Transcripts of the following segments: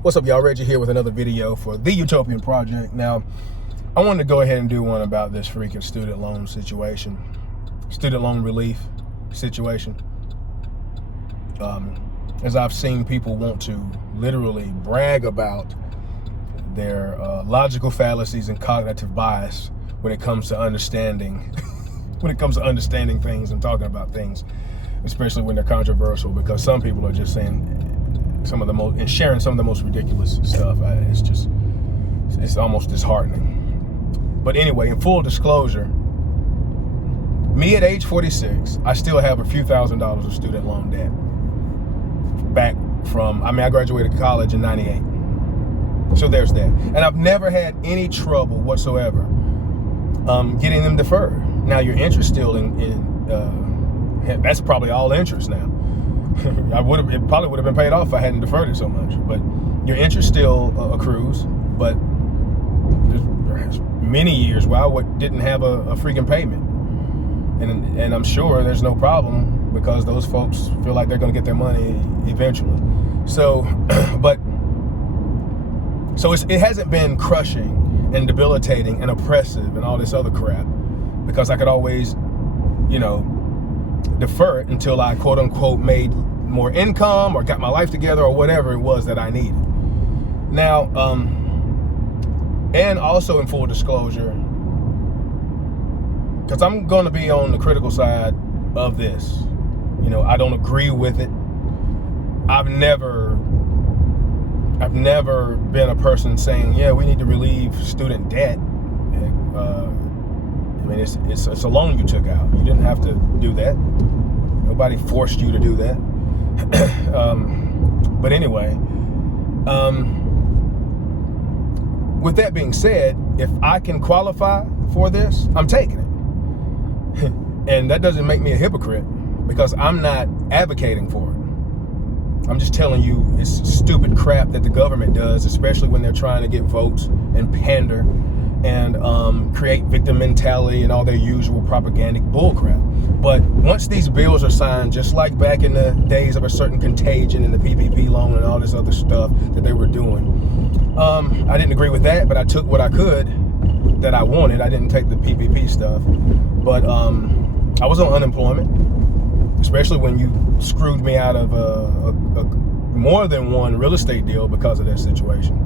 What's up, y'all? Reggie here with another video for the You-Topia project. Now, I wanted to go ahead and do one about this freaking student loan situation, student loan relief situation. As I've seen people want to literally brag about their logical fallacies and cognitive bias when it comes to understanding, things and talking about things, especially when they're controversial, because some people are just saying some of the most and sharing some of the most ridiculous stuff. It's almost disheartening. But anyway, in full disclosure, me at age 46, I still have a few $1,000s of student loan debt back from, I graduated college in '98. So there's that. And I've never had any trouble whatsoever getting them deferred. Now your interest still that's probably all interest now. It probably would have been paid off if I hadn't deferred it so much. But your interest still accrues. But there's many years where I didn't have a freaking payment, and I'm sure there's no problem because those folks feel like they're going to get their money eventually. So, it hasn't been crushing and debilitating and oppressive and all this other crap, because I could always, defer it until I quote unquote made more income or got my life together or whatever it was that I needed. Now, and also in full disclosure, because I'm going to be on the critical side of this, I don't agree with it. I've never been a person saying, yeah, we need to relieve student debt. It's a loan you took out. You didn't have to do that. Nobody forced you to do that. But anyway, with that being said, if I can qualify for this, I'm taking it. And that doesn't make me a hypocrite, because I'm not advocating for it. I'm just telling you it's stupid crap that the government does, especially when they're trying to get votes and pander and create victim mentality and all their usual propagandic bullcrap. But once these bills are signed, just like back in the days of a certain contagion and the PPP loan and all this other stuff that they were doing, I didn't agree with that, but I took what I could that I wanted. I didn't take the PPP stuff, but I was on unemployment, especially when you screwed me out of a more than one real estate deal because of that situation.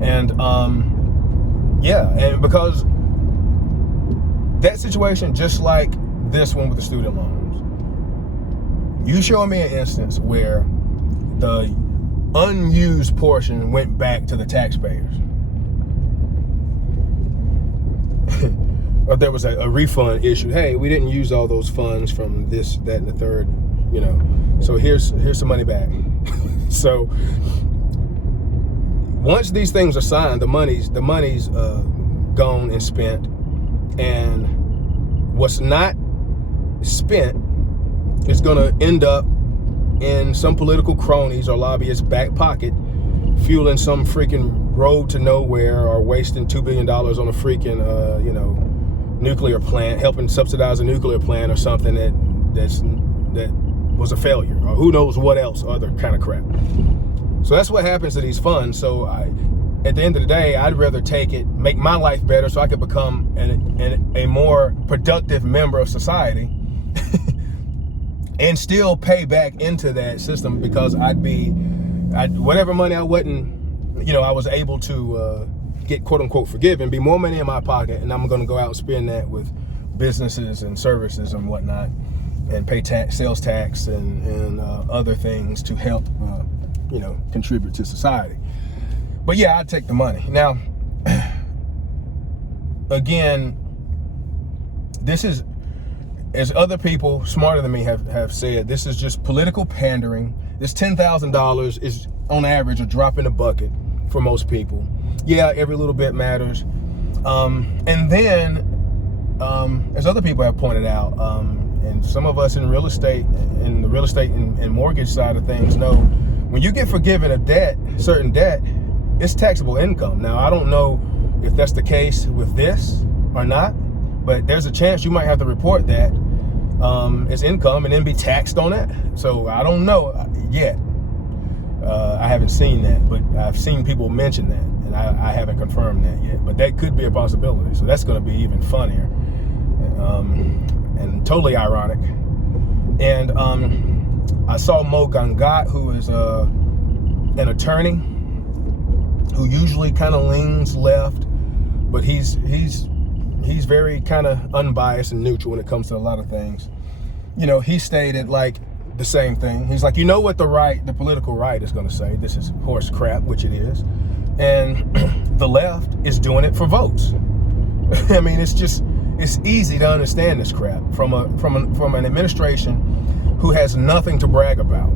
And and because that situation, just like this one with the student loans, you show me an instance where the unused portion went back to the taxpayers. Or there was a refund issue. Hey, we didn't use all those funds from this, that, and the third, so here's some money back. So once these things are signed, the money's gone and spent, and what's not spent is gonna end up in some political cronies or lobbyists' back pocket, fueling some freaking road to nowhere, or wasting $2 billion on a freaking nuclear plant, helping subsidize a nuclear plant or something that was a failure, or who knows what else, other kind of crap. So that's what happens to these funds. So at the end of the day, I'd rather take it, make my life better so I could become a more productive member of society and still pay back into that system, because whatever money I was able to get quote unquote forgiven, be more money in my pocket, and I'm going to go out and spend that with businesses and services and whatnot, and pay sales tax and other things to help contribute to society. But yeah, I'd take the money. Now, again, this is, as other people smarter than me have said, this is just political pandering. This $10,000 is on average a drop in the bucket for most people. Yeah, every little bit matters. And then, as other people have pointed out, and some of us in real estate, in the real estate and mortgage side of things know, when you get forgiven a debt, certain debt, it's taxable income. Now, I don't know if that's the case with this or not, but there's a chance you might have to report that as income and then be taxed on that. So I don't know yet. I haven't seen that, but I've seen people mention that, and I haven't confirmed that yet. But that could be a possibility. So that's going to be even funnier, and totally ironic. And I saw Mo Gangat, who is an attorney who usually kind of leans left, but he's very kind of unbiased and neutral when it comes to a lot of things. You know, he stated like the same thing. It's like, you know what the political right is going to say? This is horse crap, which it is. And the left is doing it for votes. I mean, it's easy to understand this crap from an administration who has nothing to brag about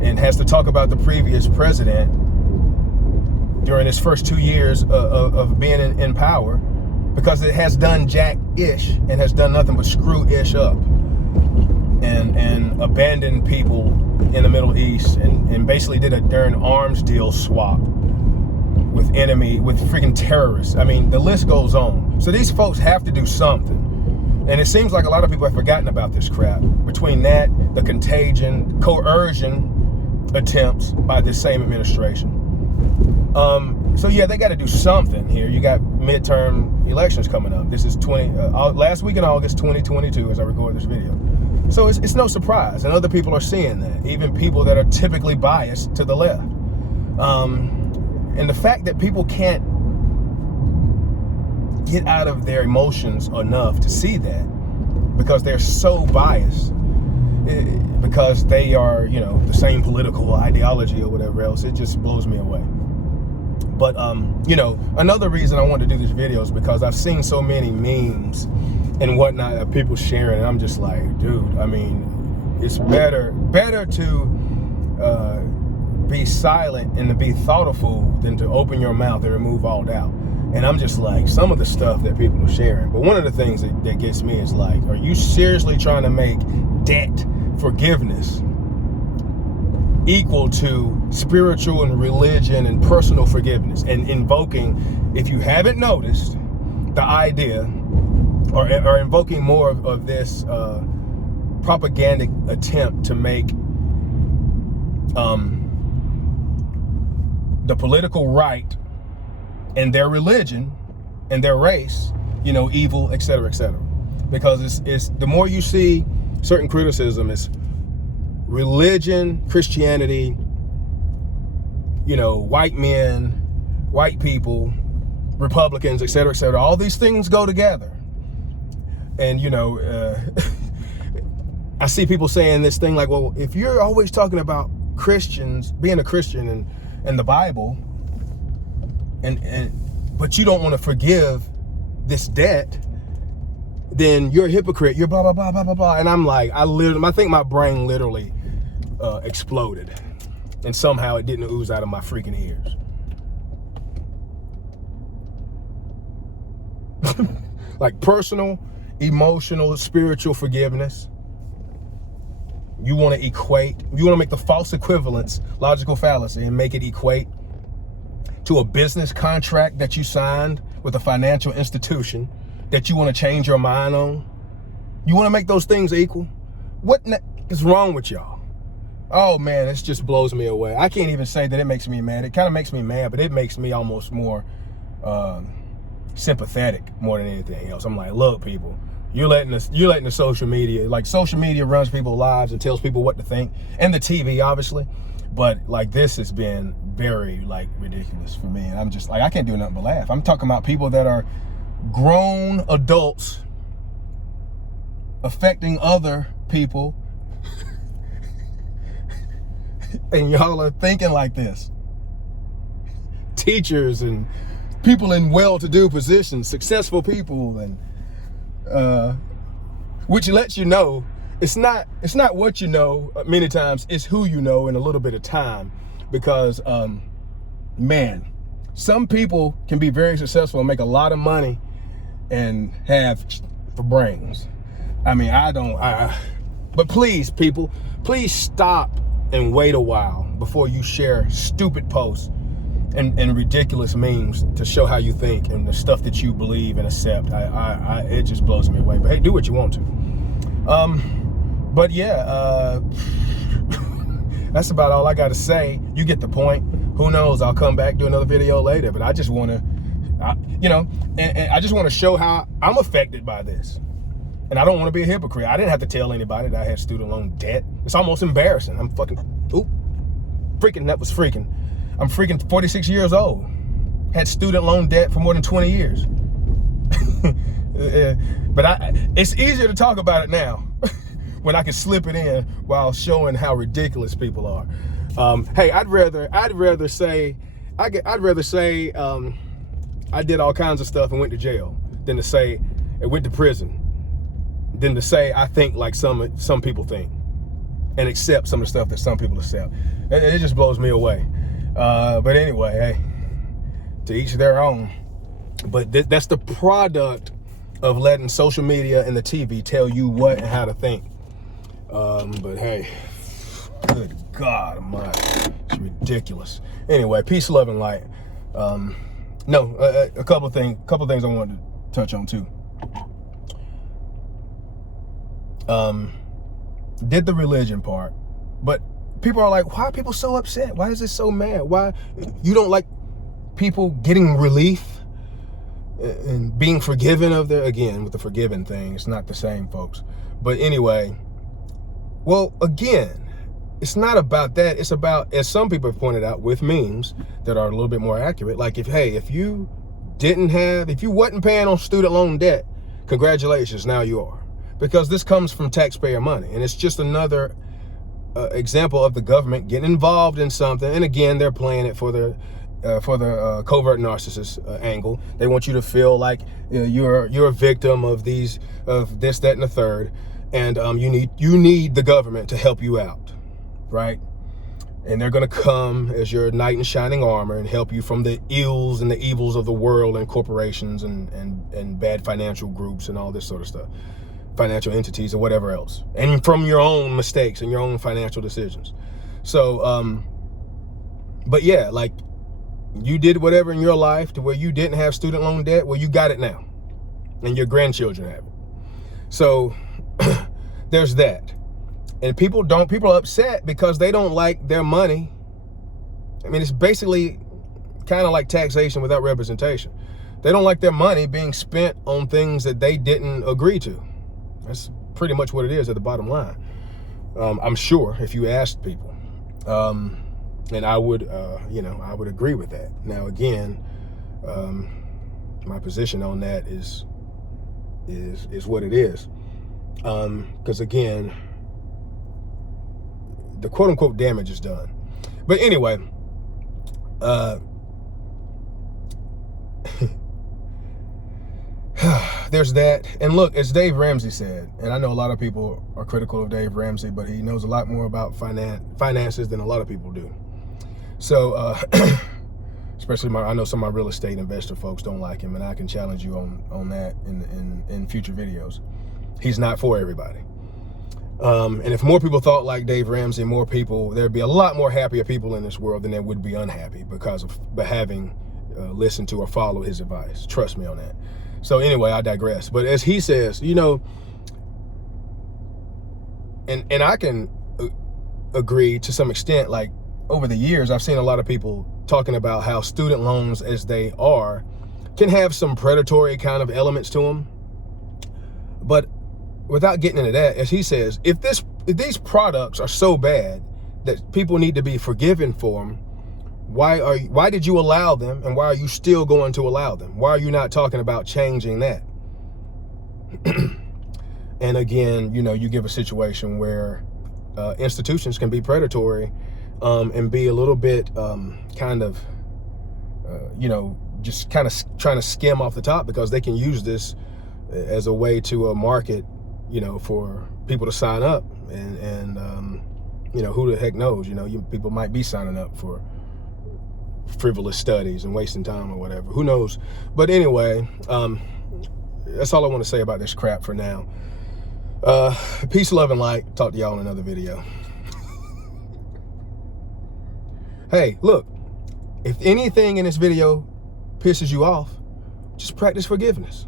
and has to talk about the previous president during his first 2 years of being in power, because it has done jack-ish and has done nothing but screw-ish up and abandoned people in the Middle East and basically did a darn arms deal swap with freaking terrorists. I mean, the list goes on. So these folks have to do something. And it seems like a lot of people have forgotten about this crap. Between that, the contagion, coercion attempts by this same administration. So yeah, they got to do something here. You got midterm elections coming up. This is last week in August 2022 as I record this video. So it's no surprise, and other people are seeing that, even people that are typically biased to the left. And the fact that people can't get out of their emotions enough to see that, because they're so biased, because they are, you know, the same political ideology or whatever else, it just blows me away. But, you know, another reason I wanted to do this video is because I've seen so many memes and whatnot of people sharing, and I'm just like, dude, I mean, it's better to be silent and to be thoughtful than to open your mouth and remove all doubt. And I'm just like, some of the stuff that people are sharing. But one of the things that gets me is like, are you seriously trying to make debt forgiveness equal to spiritual and religion and personal forgiveness, and invoking, if you haven't noticed, the idea or invoking more of this propagandic attempt to make the political right and their religion and their race, you know, evil, etc., etc. Because it's the more you see certain criticism, it's religion, Christianity, you know, white men, white people, Republicans, etc., etc. All these things go together. And, you know, I see people saying this thing like, well, if you're always talking about Christians, being a Christian and the Bible, but you don't want to forgive this debt, then you're a hypocrite. You're blah, blah, blah, blah, blah, blah. And I'm like, I think my brain literally exploded. And somehow it didn't ooze out of my freaking ears. Like personal, emotional, spiritual forgiveness. You want to make the false equivalence, logical fallacy, and make it equate to a business contract that you signed with a financial institution that you want to change your mind on. You want to make those things equal? What is wrong with y'all? Oh man, this just blows me away. I can't even say that it makes me mad. It kind of makes me mad, but it makes me almost more sympathetic more than anything else. I'm like, look, people, you're letting the social media, like social media runs people's lives and tells people what to think, and the TV obviously, but like this has been very like ridiculous for me, and I'm just like, I can't do nothing but laugh. I'm talking about people that are grown adults affecting other people and y'all are thinking like this. Teachers and people in well-to-do positions, successful people, and which lets you know it's not what you know many times, it's who you know in a little bit of time. Because man, some people can be very successful and make a lot of money and have for brains. I mean, but please, people, please stop and wait a while before you share stupid posts and ridiculous memes to show how you think and the stuff that you believe and accept. It just blows me away. But hey, do what you want to. But yeah, That's about all I got to say. You get the point. Who knows? I'll come back, do another video later. But I just want to, and I just want to show how I'm affected by this. And I don't want to be a hypocrite. I didn't have to tell anybody that I had student loan debt. It's almost embarrassing. I'm fucking, that was freaking. I'm freaking 46 years old. Had student loan debt for more than 20 years. But it's easier to talk about it now when I can slip it in while showing how ridiculous people are. Hey, I'd rather say I did all kinds of stuff and went to jail than to say I went to prison, than to say I think like some people think and accept some of the stuff that some people accept. It just blows me away. But anyway, hey, to each their own. But that's the product of letting social media and the TV tell you what and how to think. But hey, good God Almighty, it's ridiculous. Anyway, peace, love, and light. A couple things I wanted to touch on too. Did the religion part, but people are like, why are people so upset? Why is this so mad? Why you don't like people getting relief and being forgiven of their, again, with the forgiven thing, it's not the same, folks. But anyway, well, again, it's not about that. It's about, as some people have pointed out, with memes that are a little bit more accurate. Like if you wasn't paying on student loan debt, congratulations, now you are. Because this comes from taxpayer money. And it's just another example of the government getting involved in something. And again, they're playing it for the covert narcissist angle. They want you to feel like you're a victim of this, that, and the third, and you need the government to help you out, right? And they're gonna come as your knight in shining armor and help you from the ills and the evils of the world and corporations and bad financial groups and all this sort of stuff, financial entities or whatever else, and from your own mistakes and your own financial decisions. So, but yeah, like, you did whatever in your life to where you didn't have student loan debt. Well, you got it now, and your grandchildren have it. So there's that. And people are upset because they don't like their money. I mean, it's basically kind of like taxation without representation. They don't like their money being spent on things that they didn't agree to. That's pretty much what it is at the bottom line. I'm sure if you asked people. And I would, I would agree with that. Now, again, my position on that is what it is. Because again, the quote unquote damage is done. But anyway, there's that. And look, as Dave Ramsey said, and I know a lot of people are critical of Dave Ramsey, but he knows a lot more about finances than a lot of people do. So, especially I know some of my real estate investor folks don't like him, and I can challenge you on that in future videos. He's not for everybody. And if more people thought like Dave Ramsey, there'd be a lot more happier people in this world than there would be unhappy because of having listened to or followed his advice. Trust me on that. So anyway, I digress. But as he says, and I can agree to some extent, like, over the years, I've seen a lot of people talking about how student loans as they are can have some predatory kind of elements to them. But without getting into that, as he says, if these products are so bad that people need to be forgiven for them, why did you allow them, and why are you still going to allow them? Why are you not talking about changing that? And again, you give a situation where institutions can be predatory and be a little bit just kind of trying to skim off the top, because they can use this as a way to market, for people to sign up, and who the heck knows, people might be signing up for frivolous studies and wasting time or whatever, who knows. But anyway, that's all I want to say about this crap for now. Peace, love, and light. Talk to y'all in another video. Hey, look, if anything in this video pisses you off, just practice forgiveness.